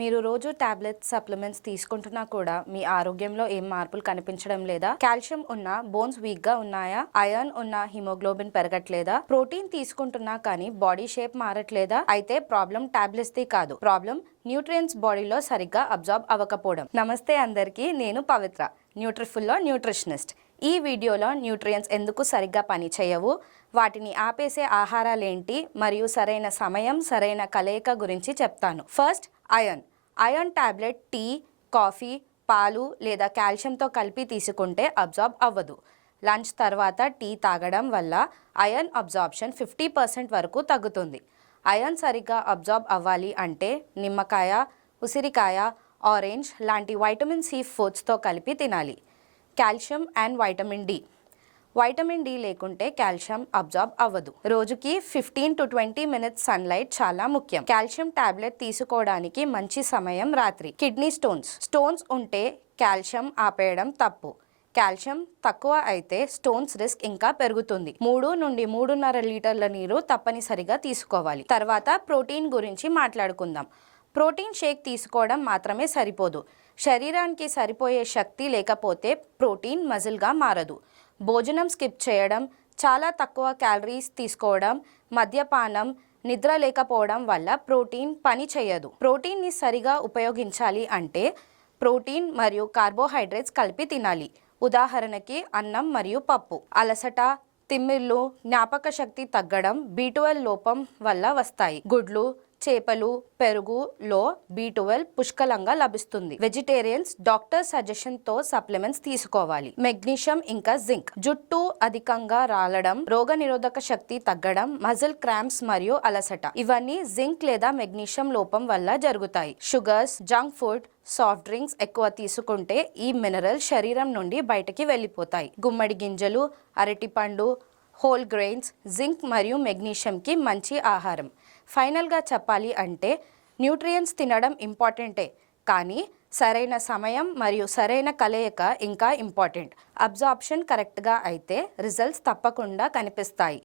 మీరు రోజు tablets supplements తీసుకుంటున్నా కూడా మీ ఆరోగ్యంలో ఏం మార్పులు కనిపించడం లేదా? కాల్షియం ఉన్న బోన్స్ వీక్ గా ఉన్నాయా? ఐరన్ ఉన్న హిమోగ్లోబిన్ పెరగట్లేదా? ప్రోటీన్ తీసుకుంటున్నా కానీ బాడీ షేప్ మారట్లేదా? అయితే ప్రాబ్లం టాబ్లెట్స్ ది కాదు, ప్రాబ్లం న్యూట్రియంట్స్ బాడీలో సరిగ్గా అబ్జార్బ్ అవ్వకపోవడం. నమస్తే అందరికీ, నేను పవిత్ర, న్యూట్రిఫుల్లో న్యూట్రిషనిస్ట్. ఈ వీడియోలో న్యూట్రియంట్స్ ఎందుకు సరిగ్గా పని చేయవు, వాటిని ఆపేసే ఆహారాలేంటి మరియు సరైన సమయం, సరైన కలయిక గురించి చెప్తాను. First, iron tablet tea, coffee, పాలు లేదా కాల్షియంతో కలిపి తీసుకుంటే అబ్జార్బ్ అవ్వదు. లంచ్ తర్వాత టీ తాగడం వల్ల ఐరన్ అబ్జార్ప్షన్ 50% వరకు తగ్గుతుంది. ఐరన్ సరిగ్గా అబ్జార్బ్ అవ్వాలి అంటే నిమ్మకాయ, ఉసిరికాయ, ఆరెంజ్ లాంటి వైటమిన్ సి ఫుడ్స్తో కలిపి తినాలి. కాల్షియం అండ్ వైటమిన్ డి లేకుంటే కాల్షియం అబ్జార్బ్ అవ్వదు. రోజుకి 15 to 20 మినిట్స్ సన్లైట్ చాలా ముఖ్యం. కాల్షియం టాబ్లెట్ తీసుకోవడానికి మంచి సమయం రాత్రి. కిడ్నీ స్టోన్స్ ఉంటే కాల్షియం ఆపేయడం తప్పు. కాల్షియం తక్కువ అయితే స్టోన్స్ రిస్క్ ఇంకా పెరుగుతుంది. 3 నుండి 3.5 లీటర్ల నీరు తప్పనిసరిగా తీసుకోవాలి. తర్వాత ప్రోటీన్ గురించి మాట్లాడుకుందాం. ప్రోటీన్ షేక్ తీసుకోవడం మాత్రమే సరిపోదు. శరీరానికి సరిపోయే శక్తి లేకపోతే ప్రోటీన్ మజిల్గా మారదు. భోజనం స్కిప్ చేయడం, చాలా తక్కువ క్యాలరీస్ తీసుకోవడం, మద్యపానం, నిద్ర లేకపోవడం వల్ల ప్రోటీన్ పని చేయదు. ప్రోటీన్ని సరిగా ఉపయోగించాలి అంటే ప్రోటీన్ మరియు కార్బోహైడ్రేట్స్ కలిపి తినాలి. ఉదాహరణకి అన్నం మరియు పప్పు. అలసట, తిమ్మిర్లు, జ్ఞాపక శక్తి తగ్గడం B12 లోపం వల్ల వస్తాయి. గుడ్లు, చేపలు, పెరుగులో B12 పుష్కలంగా లభిస్తుంది. వెజిటేరియన్స్ డాక్టర్ సజెషన్తో సప్లిమెంట్స్ తీసుకోవాలి. మెగ్నీషియం ఇంకా జింక్. జుట్టు అధికంగా రాలడం, రోగనిరోధక శక్తి తగ్గడం, మజిల్ క్రాంప్స్ మరియు అలసట ఇవన్నీ జింక్ లేదా మెగ్నీషియం లోపం వల్ల జరుగుతాయి. Sugars, junk food, soft drinks ఎక్కువ తీసుకుంటే ఈ మినరల్ శరీరం నుండి బయటకి వెళ్ళిపోతాయి. గుమ్మడి గింజలు, అరటిపండు, హోల్ గ్రెయిన్స్ జింక్ మరియు మెగ్నీషియంకి మంచి ఆహారం. ఫైనల్గా చెప్పాలి అంటే న్యూట్రియంట్స్ తినడం ఇంపార్టెంటే, కానీ సరైన సమయం మరియు సరైన కలయిక ఇంకా ఇంపార్టెంట్. అబ్జార్ప్షన్ కరెక్ట్గా అయితే రిజల్ట్స్ తప్పకుండా కనిపిస్తాయి.